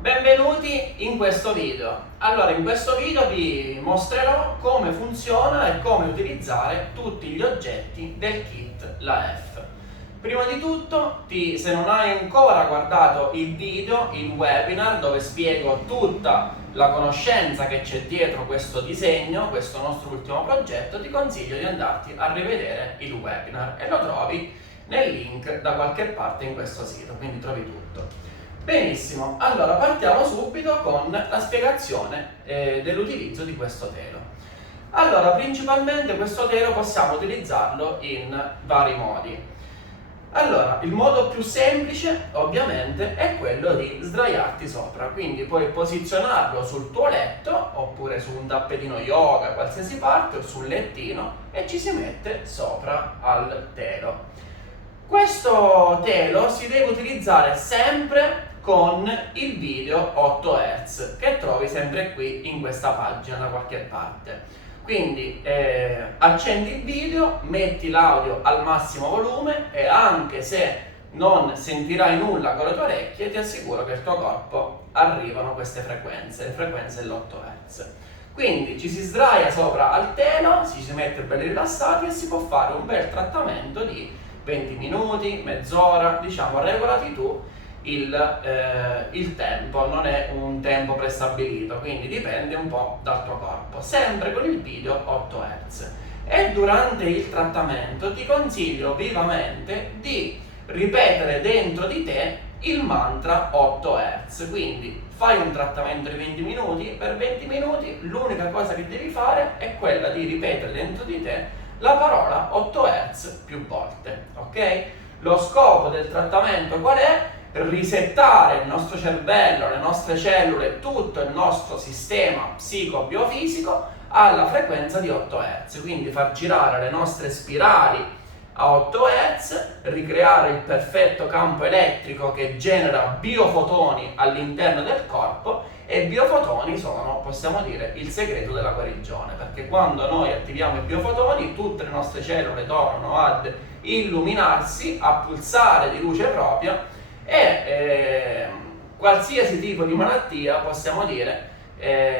Benvenuti in questo video. Allora, in questo video vi mostrerò come funziona e come utilizzare tutti gli oggetti del kit La F. Prima di tutto, se non hai ancora guardato il video, il webinar dove spiego tutta la conoscenza che c'è dietro questo disegno, questo nostro ultimo progetto, ti consiglio di andarti a rivedere il webinar e lo trovi nel link da qualche parte in questo sito, quindi trovi tutto. Benissimo, allora partiamo subito con la spiegazione dell'utilizzo di questo telo. Allora, principalmente questo telo possiamo utilizzarlo in vari modi. Allora, il modo più semplice ovviamente è quello di sdraiarti sopra, quindi puoi posizionarlo sul tuo letto oppure su un tappetino yoga, qualsiasi parte, o sul lettino e ci si mette sopra al telo. Questo telo si deve utilizzare sempre con il video 8 Hz che trovi sempre qui in questa pagina da qualche parte. Quindi accendi il video, metti l'audio al massimo volume e anche se non sentirai nulla con le tue orecchie, ti assicuro che il tuo corpo arrivano queste frequenze, le frequenze dell'8 Hz. Quindi ci si sdraia sopra al telo, ci si mette belli rilassati e si può fare un bel trattamento di 20 minuti, mezz'ora, diciamo, regolati tu il tempo, non è un tempo prestabilito, quindi dipende un po' dal tuo corpo, sempre con il video 8 Hz. E durante il trattamento ti consiglio vivamente di ripetere dentro di te il mantra 8 Hz, quindi fai un trattamento di 20 minuti, per 20 minuti l'unica cosa che devi fare è quella di ripetere dentro di te la parola 8 Hz più volte, ok? Lo scopo del trattamento qual è? Risettare il nostro cervello, le nostre cellule, tutto il nostro sistema psico-biofisico alla frequenza di 8 Hz, quindi far girare le nostre spirali a 8 Hz, ricreare il perfetto campo elettrico che genera biofotoni all'interno del corpo. E i biofotoni sono, possiamo dire, il segreto della guarigione, perché quando noi attiviamo i biofotoni tutte le nostre cellule tornano ad illuminarsi, a pulsare di luce propria e qualsiasi tipo di malattia, possiamo dire,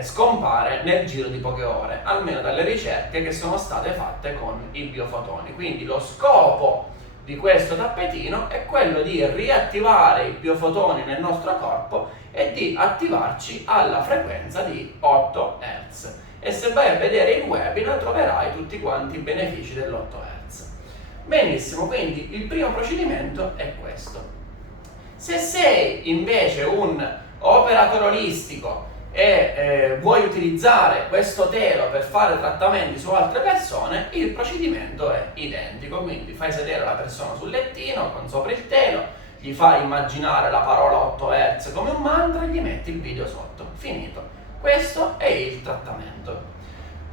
scompare nel giro di poche ore, almeno dalle ricerche che sono state fatte con i biofotoni. Quindi lo scopo di questo tappetino è quello di riattivare i biofotoni nel nostro corpo e di attivarci alla frequenza di 8 Hz. E se vai a vedere il webinar troverai tutti quanti i benefici dell'8 Hz. Benissimo, quindi il primo procedimento è questo. Se sei invece un operatore olistico e vuoi utilizzare questo telo per fare trattamenti su altre persone, il procedimento è identico, quindi fai sedere la persona sul lettino con sopra il telo, gli fai immaginare la parola 8 Hz come un mantra e gli metti il video sotto, finito. Questo è il trattamento.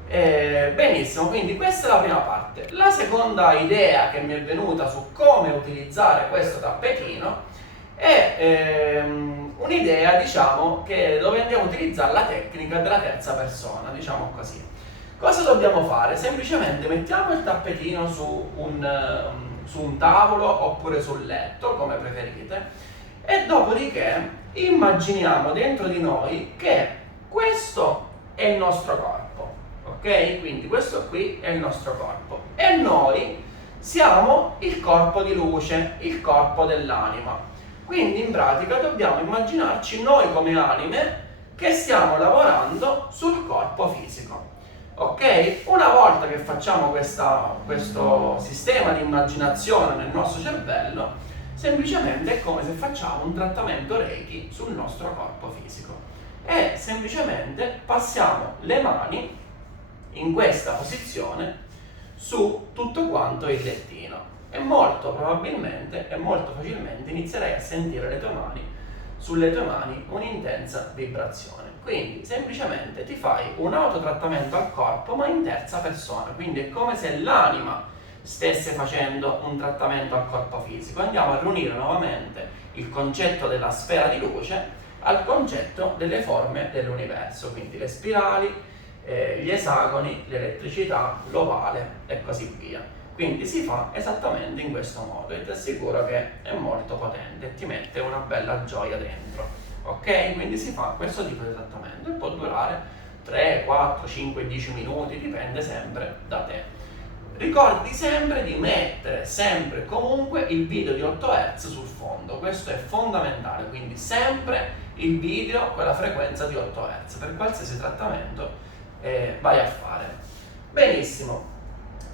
Benissimo, quindi questa è la prima parte. La seconda idea che mi è venuta su come utilizzare questo tappetino è un'idea, diciamo, dove andiamo a utilizzare la tecnica della terza persona, diciamo così. Cosa dobbiamo fare? Semplicemente mettiamo il tappetino su un tavolo oppure sul letto, come preferite, e dopodiché immaginiamo dentro di noi che questo è il nostro corpo, ok? Quindi questo qui è il nostro corpo e noi siamo il corpo di luce, il corpo dell'anima. Quindi in pratica dobbiamo immaginarci noi come anime che stiamo lavorando sul corpo fisico. Ok? Una volta che facciamo questo sistema di immaginazione nel nostro cervello, semplicemente è come se facciamo un trattamento Reiki sul nostro corpo fisico. E semplicemente passiamo le mani in questa posizione su tutto quanto il lettino. E molto probabilmente e molto facilmente inizierai a sentire sulle tue mani un'intensa vibrazione. Quindi semplicemente ti fai un autotrattamento al corpo ma in terza persona, quindi è come se l'anima stesse facendo un trattamento al corpo fisico. Andiamo a riunire nuovamente il concetto della sfera di luce al concetto delle forme dell'universo, quindi le spirali, gli esagoni, l'elettricità, l'ovale e così via. Quindi si fa esattamente in questo modo e ti assicuro che è molto potente e ti mette una bella gioia dentro. Ok? Quindi si fa questo tipo di trattamento e può durare 3, 4, 5, 10 minuti, dipende sempre da te. Ricordi sempre di mettere sempre e comunque il video di 8 Hz sul fondo, questo è fondamentale, quindi sempre il video con la frequenza di 8 Hz per qualsiasi trattamento vai a fare. Benissimo.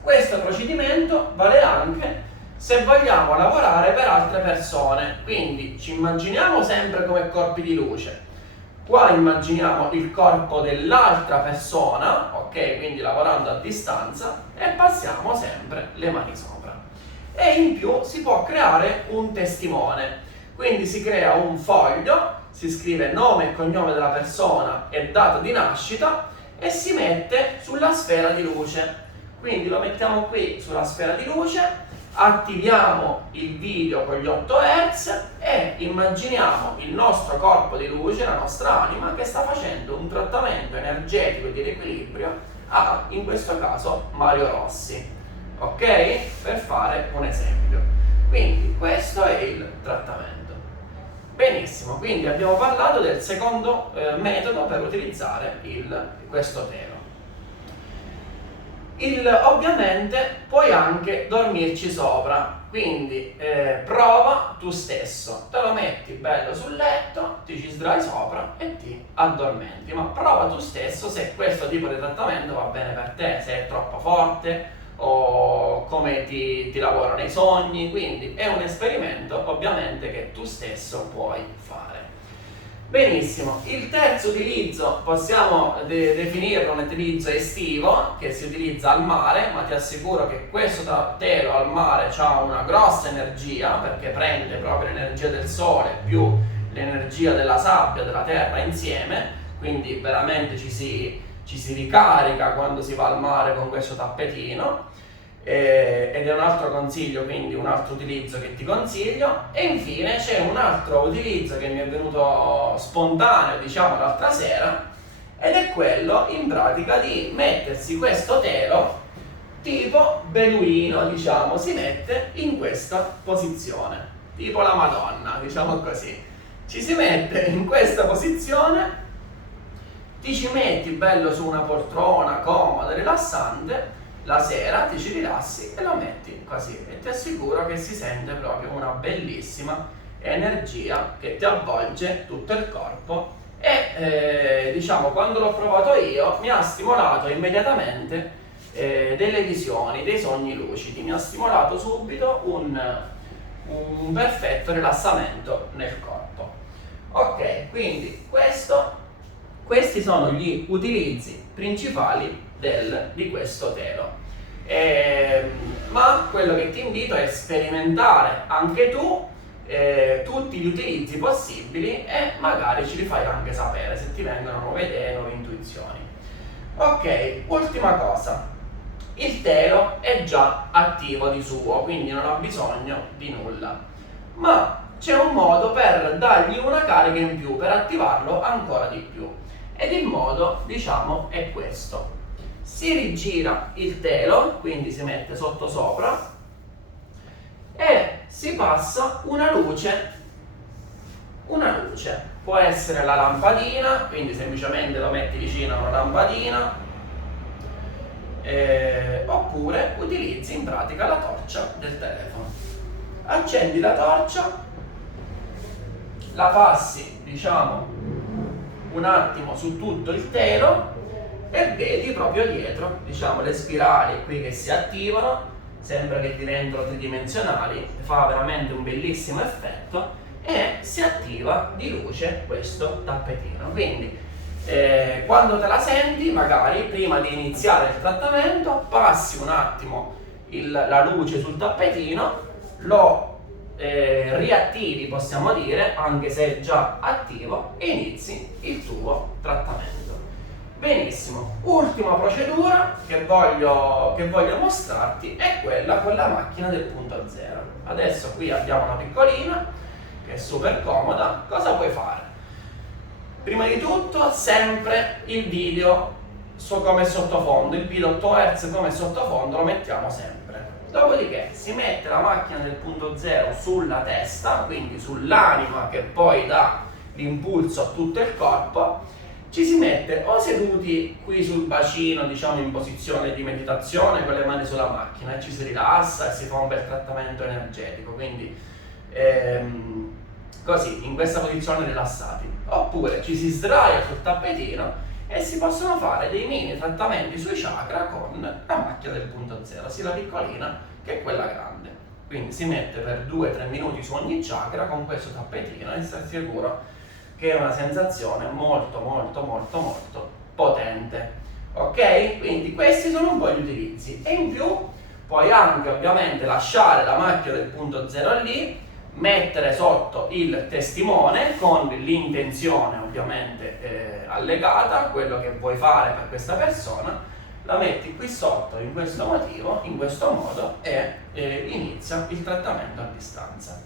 Questo procedimento vale anche se vogliamo lavorare per altre persone, quindi ci immaginiamo sempre come corpi di luce. Qua immaginiamo il corpo dell'altra persona, ok? Quindi lavorando a distanza e passiamo sempre le mani sopra. E in più si può creare un testimone, quindi si crea un foglio, si scrive nome e cognome della persona e data di nascita e si mette sulla sfera di luce. Quindi lo mettiamo qui sulla sfera di luce, attiviamo il video con gli 8 Hz e immaginiamo il nostro corpo di luce, la nostra anima, che sta facendo un trattamento energetico di riequilibrio a, in questo caso, Mario Rossi. Ok? Per fare un esempio. Quindi questo è il trattamento. Benissimo, quindi abbiamo parlato del secondo metodo per utilizzare questo telo. Ovviamente puoi anche dormirci sopra, quindi prova tu stesso, te lo metti bello sul letto, ti ci sdrai sopra e ti addormenti, ma prova tu stesso se questo tipo di trattamento va bene per te, se è troppo forte o come ti lavora nei sogni, quindi è un esperimento ovviamente che tu stesso puoi fare. Benissimo, il terzo utilizzo possiamo definirlo un utilizzo estivo che si utilizza al mare, ma ti assicuro che questo telo al mare ha una grossa energia perché prende proprio l'energia del sole più l'energia della sabbia, della terra insieme, quindi veramente ci si ricarica quando si va al mare con questo tappetino. Ed è un altro consiglio, quindi un altro utilizzo che ti consiglio. E infine c'è un altro utilizzo che mi è venuto spontaneo, diciamo, l'altra sera, ed è quello in pratica di mettersi questo telo tipo beduino, diciamo, si mette in questa posizione, tipo la Madonna, diciamo così. Ci si mette in questa posizione, ti ci metti bello su una poltrona comoda, rilassante, la sera ti ci rilassi e lo metti così e ti assicuro che si sente proprio una bellissima energia che ti avvolge tutto il corpo e diciamo quando l'ho provato io mi ha stimolato immediatamente delle visioni, dei sogni lucidi, mi ha stimolato subito un perfetto rilassamento nel corpo. Ok, quindi questi sono gli utilizzi principali di questo telo. Ma quello che ti invito è sperimentare anche tu tutti gli utilizzi possibili e magari ci li fai anche sapere se ti vengono nuove idee, nuove intuizioni. Ok, ultima cosa, il telo è già attivo di suo, quindi non ha bisogno di nulla, ma c'è un modo per dargli una carica in più, per attivarlo ancora di più, ed il modo, diciamo, è questo. Si rigira il telo, quindi si mette sotto sopra e si passa una luce, può essere la lampadina, quindi semplicemente lo metti vicino a una lampadina, oppure utilizzi in pratica la torcia del telefono. Accendi la torcia, la passi, diciamo, un attimo su tutto il telo e vedi proprio dietro, diciamo, le spirali qui che si attivano, sembra che diventano tridimensionali, fa veramente un bellissimo effetto e si attiva di luce questo tappetino. Quindi quando te la senti, magari prima di iniziare il trattamento, passi un attimo la luce sul tappetino, lo riattivi, possiamo dire, anche se è già attivo, e inizi il tuo trattamento. Benissimo, ultima procedura che voglio mostrarti è quella con la macchina del punto zero. Adesso qui abbiamo una piccolina che è super comoda. Cosa puoi fare? Prima di tutto sempre il video come sottofondo, il video 8 Hz come sottofondo lo mettiamo sempre. Dopodiché si mette la macchina del punto zero sulla testa, quindi sull'anima che poi dà l'impulso a tutto il corpo. Ci si mette o seduti qui sul bacino, diciamo in posizione di meditazione con le mani sulla macchina, e ci si rilassa e si fa un bel trattamento energetico, quindi così, in questa posizione rilassati. Oppure ci si sdraia sul tappetino e si possono fare dei mini trattamenti sui chakra con la macchina del punto zero, sia la piccolina che quella grande. Quindi si mette per 2-3 minuti su ogni chakra con questo tappetino e stai sicuro che è una sensazione molto potente. Ok? Quindi questi sono un po' gli utilizzi, e in più puoi anche ovviamente lasciare la macchina del punto zero lì, mettere sotto il testimone con l'intenzione ovviamente allegata a quello che vuoi fare per questa persona, la metti qui sotto in questo modo e inizia il trattamento a distanza.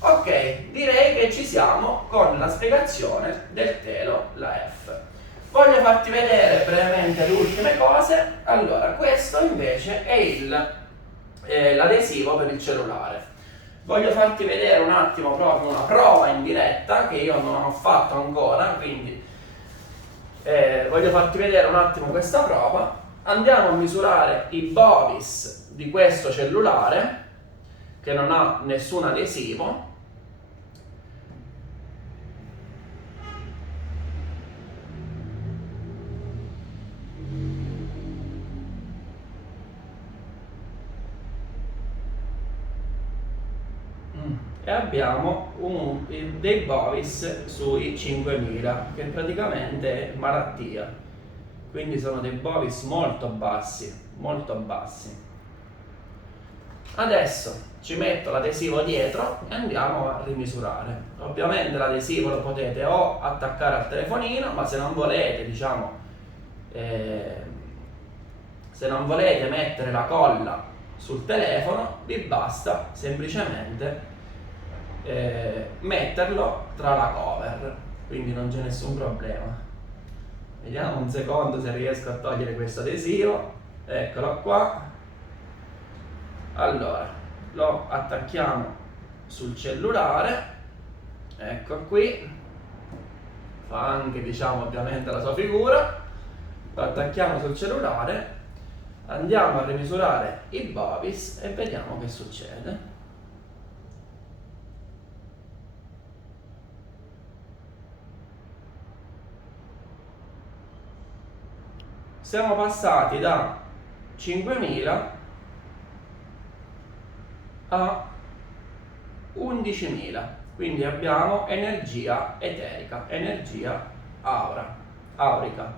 Ok, direi che ci siamo con la spiegazione del telo la F. Voglio farti vedere brevemente le ultime cose. Allora, questo invece è l'adesivo per il cellulare. Voglio farti vedere un attimo proprio una prova in diretta che io non ho fatto ancora, quindi voglio farti vedere un attimo questa prova. Andiamo a misurare i bovis di questo cellulare che non ha nessun adesivo. E abbiamo dei bovis sui 5000, che praticamente è malattia, quindi sono dei bovis molto bassi. Adesso ci metto l'adesivo dietro e andiamo a rimisurare. Ovviamente l'adesivo lo potete o attaccare al telefonino, ma se non volete, diciamo, se non volete mettere la colla sul telefono, vi basta semplicemente metterlo tra la cover, quindi non c'è nessun problema. Vediamo un secondo se riesco a togliere questo adesivo. Eccolo qua. Allora, lo attacchiamo sul cellulare, ecco qui, fa anche, diciamo, ovviamente la sua figura. Lo attacchiamo sul cellulare, andiamo a rimisurare i bovis e vediamo che succede. Siamo passati da 5.000 a 11.000, quindi abbiamo energia eterica, energia aurica.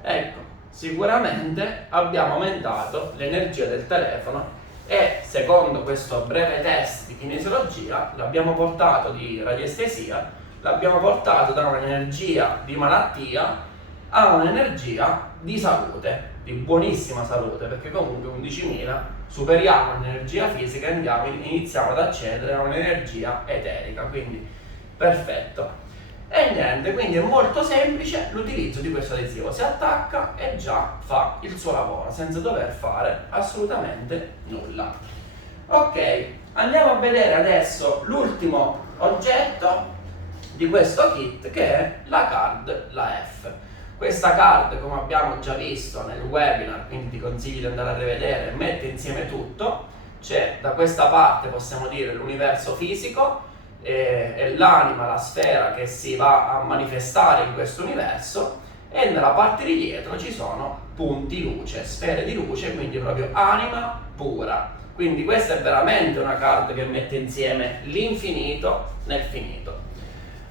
Ecco, sicuramente abbiamo aumentato l'energia del telefono e, secondo questo breve test di kinesiologia, l'abbiamo portato di radiestesia, l'abbiamo portato da un'energia di malattia a un'energia di salute, di buonissima salute, perché comunque 11.000 superiamo l'energia fisica e iniziamo ad accedere a un'energia eterica, quindi perfetto. E niente, quindi è molto semplice l'utilizzo di questo adesivo, si attacca e già fa il suo lavoro senza dover fare assolutamente nulla. Ok, andiamo a vedere adesso l'ultimo oggetto di questo kit, che è la card la F. Questa card, come abbiamo già visto nel webinar, quindi ti consiglio di andare a rivedere, mette insieme tutto. C'è da questa parte, possiamo dire, l'universo fisico, è l'anima, la sfera che si va a manifestare in questo universo, e nella parte di dietro ci sono punti luce, sfere di luce, quindi proprio anima pura. Quindi questa è veramente una card che mette insieme l'infinito nel finito.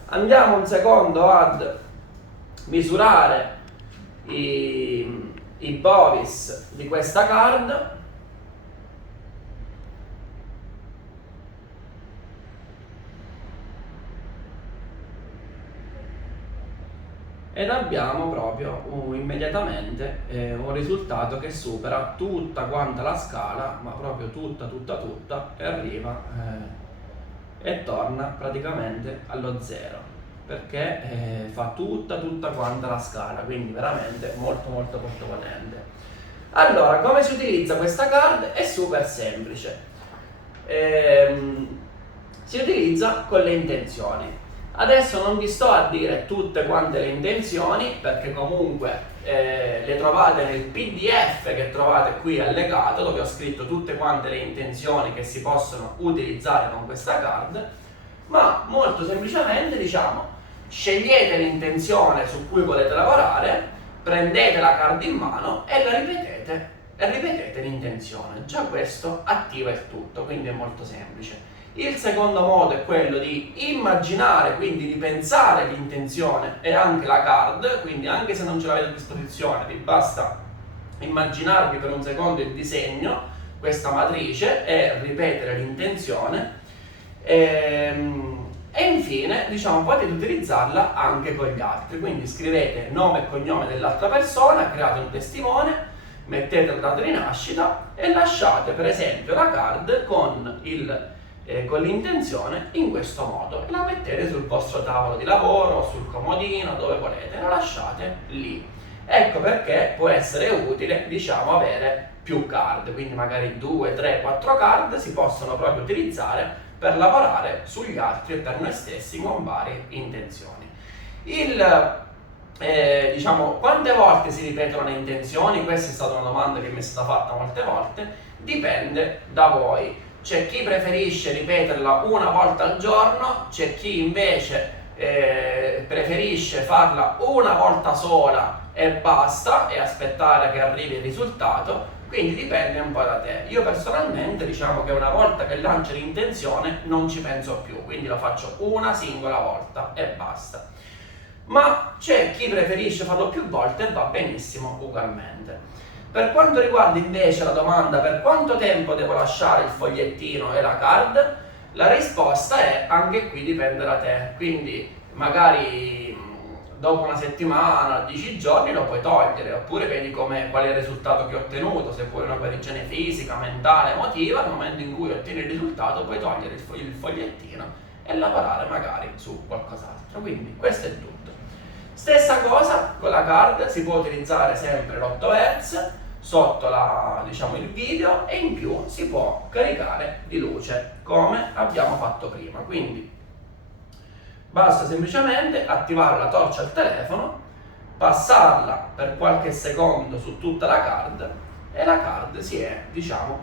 Andiamo un secondo ad misurare i bovis di questa card. Ed abbiamo proprio immediatamente un risultato che supera tutta quanta la scala, ma proprio tutta, e arriva e torna praticamente allo zero, perché fa tutta quanta la scala, quindi veramente molto potente. Allora, come si utilizza questa card? È super semplice. Si utilizza con le intenzioni. Adesso non vi sto a dire tutte quante le intenzioni, perché comunque le trovate nel PDF che trovate qui allegato, dove ho scritto tutte quante le intenzioni che si possono utilizzare con questa card, ma molto semplicemente diciamo scegliete l'intenzione su cui volete lavorare, prendete la card in mano e la ripetete l'intenzione. Già questo attiva il tutto, quindi è molto semplice. Il secondo modo è quello di immaginare, quindi di pensare l'intenzione e anche la card, quindi anche se non ce l'avete a disposizione vi basta immaginarvi per un secondo il disegno, questa matrice, e ripetere l'intenzione. E infine, diciamo, potete utilizzarla anche con gli altri, quindi scrivete nome e cognome dell'altra persona, create un testimone, mettete la data di nascita e lasciate per esempio la card con l'intenzione in questo modo e la mettete sul vostro tavolo di lavoro, sul comodino, dove volete, la lasciate lì. Ecco perché può essere utile, diciamo, avere più card, quindi magari 2, 3, 4 card si possono proprio utilizzare per lavorare sugli altri e per noi stessi con varie intenzioni. Diciamo, quante volte si ripetono le intenzioni? Questa è stata una domanda che mi è stata fatta molte volte. Dipende da voi. C'è chi preferisce ripeterla una volta al giorno, c'è chi invece preferisce farla una volta sola e basta e aspettare che arrivi il risultato, quindi dipende un po' da te. Io personalmente diciamo che una volta che lancio l'intenzione non ci penso più, quindi lo faccio una singola volta e basta. Ma c'è chi preferisce farlo più volte e va benissimo ugualmente. Per quanto riguarda invece la domanda per quanto tempo devo lasciare il fogliettino e la card, la risposta è anche qui dipende da te, quindi magari dopo una settimana, 10 giorni lo puoi togliere, oppure vedi qual è il risultato che ho ottenuto, se vuoi una guarigione fisica, mentale, emotiva, nel momento in cui ottieni il risultato puoi togliere il fogliettino e lavorare magari su qualcos'altro, quindi questo è tutto. Stessa cosa con la card, si può utilizzare sempre l'8 Hz sotto il video e in più si può caricare di luce come abbiamo fatto prima, quindi basta semplicemente attivare la torcia al telefono, passarla per qualche secondo su tutta la card e la card si è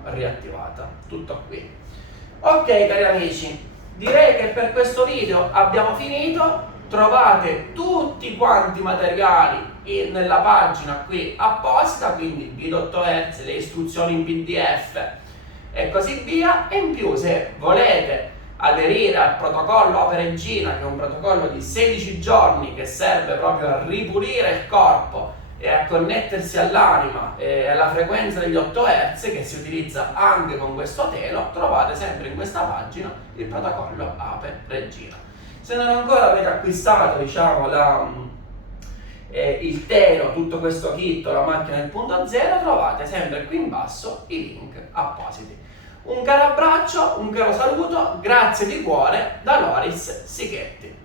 riattivata. Tutto qui. Ok cari amici, direi che per questo video abbiamo finito. Trovate tutti quanti i materiali nella pagina qui apposita, quindi il video 8 Hz, le istruzioni in PDF e così via, e in più se volete aderire al protocollo Ape Regina, che è un protocollo di 16 giorni che serve proprio a ripulire il corpo e a connettersi all'anima e alla frequenza degli 8 Hz, che si utilizza anche con questo telo, trovate sempre in questa pagina il protocollo Ape Regina. Se non ancora avete acquistato il telo, tutto questo kit, la macchina del punto zero, trovate sempre qui in basso i link appositi. Un caro abbraccio, un caro saluto, grazie di cuore da Loris Sighetti.